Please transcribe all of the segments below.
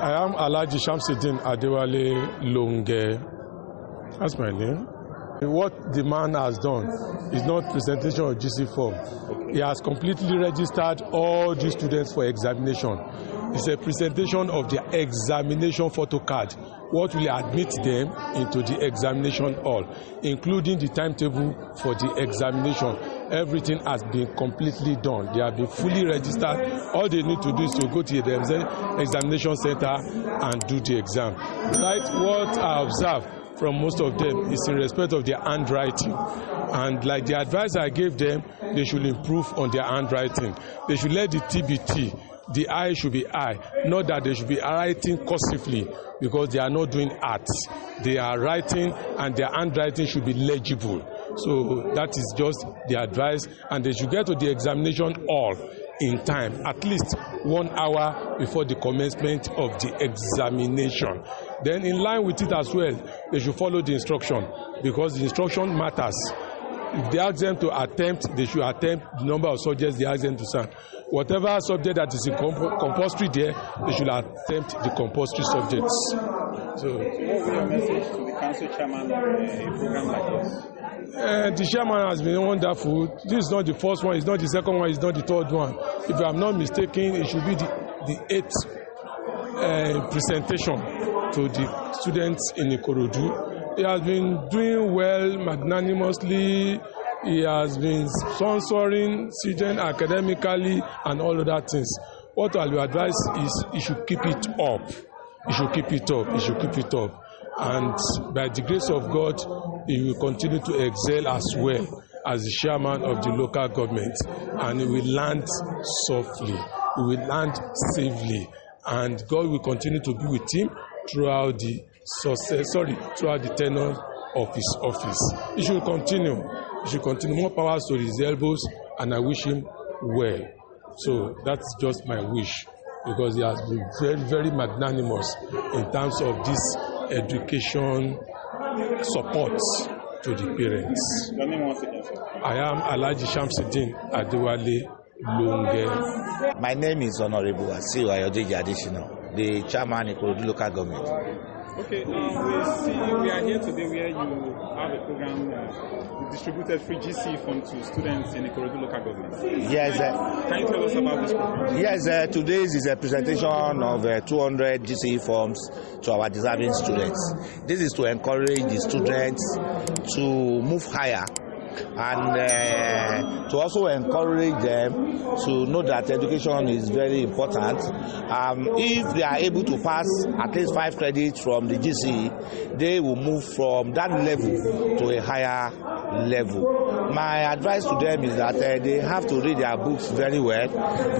I am Alhaji Shamsuddin Adewale Longe. That's my name. What the man has done is not presentation of GC form. He has completely registered all the students for examination. It's a presentation of their examination photo card, what will admit them into the examination hall, including the timetable for the examination. Everything has been completely done. They have been fully registered. All they need to do is to go to the examination center and do the exam. Right? What I observe from most of them is in respect of their handwriting. And like the advice I gave them, they should improve on their handwriting. They should let the T be T. The I should be I. Not that they should be writing cursively, because they are not doing art. They are writing, and their handwriting should be legible. So that is just the advice. And they should get to the examination hall in time, at least 1 hour before the commencement of the examination. Then in line with it as well, they should follow the instruction, because the instruction matters. If they ask them to attempt, they should attempt the number of subjects they ask them to stand. Whatever subject that is compulsory there, they should attempt the compulsory subjects. So, what will your message to the council chairman of a program like this? The chairman has been wonderful. This is not the first one, it's not the second one, it's not the third one. If I'm not mistaken, it should be the eighth presentation to the students in Ikorodu. He has been doing well magnanimously. He has been sponsoring students academically and all other things. What I will advise is he should keep it up. He should keep it up. He should keep it up. And by the grace of God, he will continue to excel as well as the chairman of the local government. And he will land softly. He will land safely. And God will continue to be with him throughout the throughout the tenure of his office. He should continue. He should continue. More powers to his elbows, and I wish him well. So that's just my wish, because he has been very, very magnanimous in terms of this education support to the parents. Your name once again, sir? I am Alhaji Shamsuddin Adewale Longe. My name is Honorable Wasiu Adesina, the chairman Ikorodu local government. Okay, we are here today where you have a program distributed free GC fund to students in Ikorodu local government. Yes. Can you tell us about this program? Yes, today is a presentation of 200 GC forms to our deserving students. This is to encourage the students to move higher, and to also encourage them to know that education is very important. If they are able to pass at least 5 credits from the GCE, they will move from that level to a higher level. My advice to them is that they have to read their books very well,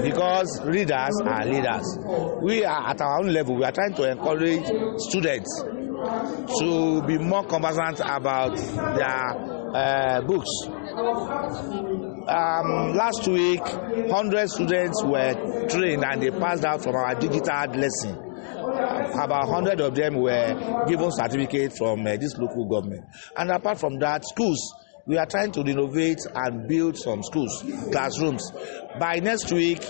because readers are leaders. We are at our own level. We are trying to encourage students to be more conversant about their books. Last week, 100 students were trained and they passed out from our digital lesson. About 100 of them were given certificates from this local government. And apart from that, schools, we are trying to renovate and build some schools, classrooms. By next week,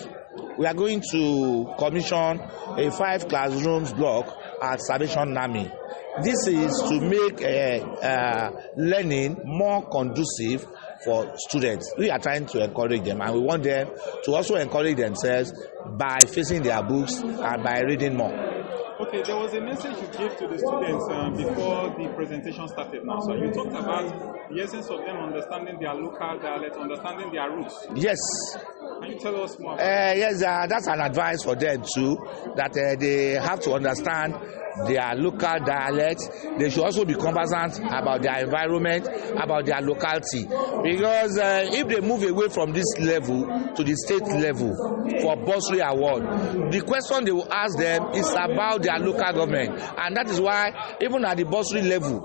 we are going to commission a 5 classrooms block at Salvation Army. This is to make learning more conducive for students. We are trying to encourage them, and we want them to also encourage themselves by facing their books and by reading more. Okay, there was a message you gave to the students before the presentation started now. So you talked about the essence of them understanding their local dialect, understanding their roots. Yes. Can you tell us more about that? Yes, that's an advice for them too, that they have to understand their local dialect. They should also be conversant about their environment, about their locality. Because if they move away from this level to the state level for bursary award, the question they will ask them is about their local government. And that is why even at the bursary level,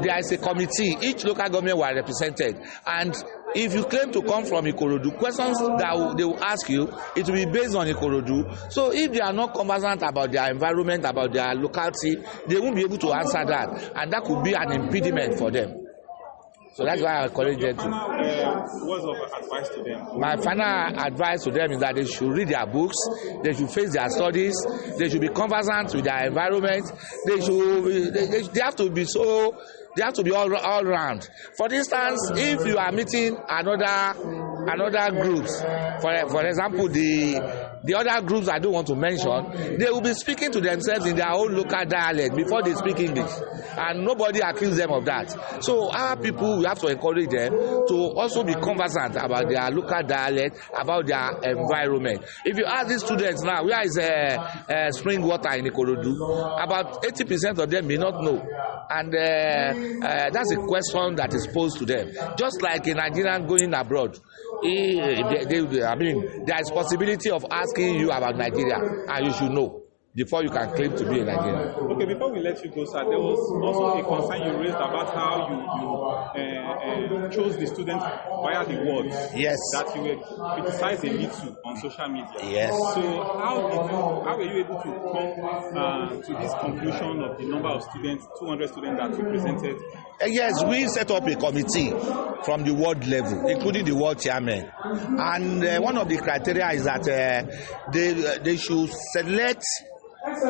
there is a committee. Each local government were represented. And if you claim to come from Ikorodu, questions that they will ask you, it will be based on Ikorodu. So if they are not conversant about their environment, about their locality, they won't be able to answer that. And that could be an impediment for them. So that's why I encourage them to. Words of advice to them? My final advice to them is that they should read their books, they should face their studies, they should be conversant with their environment, they have to be all round. For instance, if you are meeting another groups, for example, the other groups I don't want to mention, they will be speaking to themselves in their own local dialect before they speak English, and nobody accuses them of that. So our people, we have to encourage them to also be conversant about their local dialect, about their environment. If you ask these students now, where is spring water in Ikorodu, about 80% of them may not know. And that's a question that is posed to them. Just like a Nigerian going abroad, there is possibility of asking you about Nigeria, and you should know before you can claim to be a Nigerian. Okay, before we let you go, sir, there was also a concern you raised about how you chose the students via the words. Yes. That you were criticized a little on social media. Yes. So how were you able to come to this conclusion of the number of students, 200 students that you presented? Yes, we set up a committee from the world level, including the world chairman. And one of the criteria is that they should select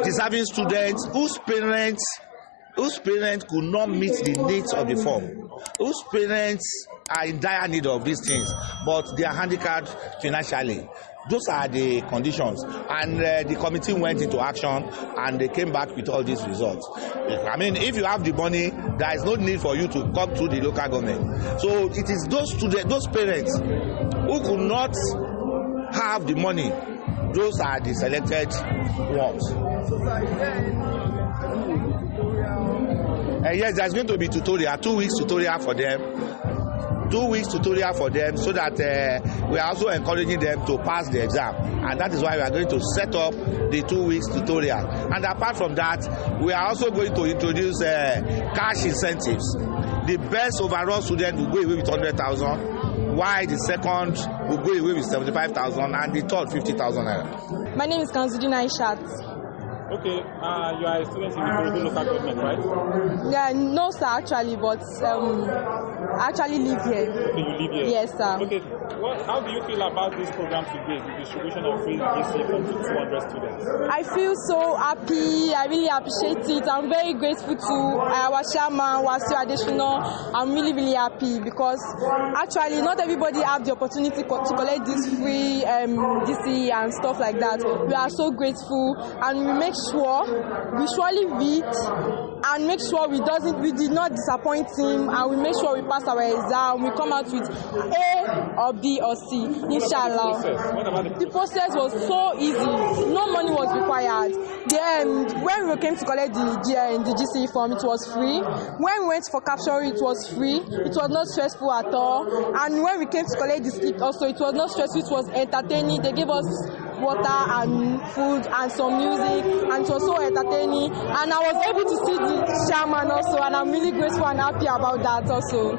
deserving students whose parents could not meet the needs of the form, whose parents are in dire need of these things, but they are handicapped financially. Those are the conditions, and the committee went into action, and they came back with all these results. I mean, if you have the money, there is no need for you to come to the local government. So it is those students, those parents who could not have the money, those are the selected ones. Yes, there's going to be tutorial, 2 weeks tutorial for them. 2 weeks tutorial for them, so that we are also encouraging them to pass the exam, and that is why we are going to set up the 2 weeks tutorial. And apart from that, we are also going to introduce cash incentives. The best overall student will go away with 100,000, while the second will go away with 75,000, and the third 50,000 naira. My name is Adesina. Okay, you are a student in the Ikorodu local government, right? Yeah, no sir, actually, but I actually live here. Okay, you live here? Yes, sir. Okay, how do you feel about this program today, the distribution of free GC from 200 students? I feel so happy. I really appreciate it. I'm very grateful to our chairman, Wasiu, Adesina. I'm really, really happy because actually not everybody have the opportunity to collect this free GC and stuff like that. We are so grateful, and we make sure we surely read and make sure we did not disappoint him, and we make sure we pass our exam. We come out with A or B or C, inshallah. The process was so easy. No money was required. Then when we came to collect the GCE form, it was free. When we went for capture, it was free. It was not stressful at all. And when we came to collect the slip also, it was not stressful. It was entertaining. They gave us water and food and some music, and it was so entertaining. And I was able to see the chairman also, and I'm really grateful and happy about that also.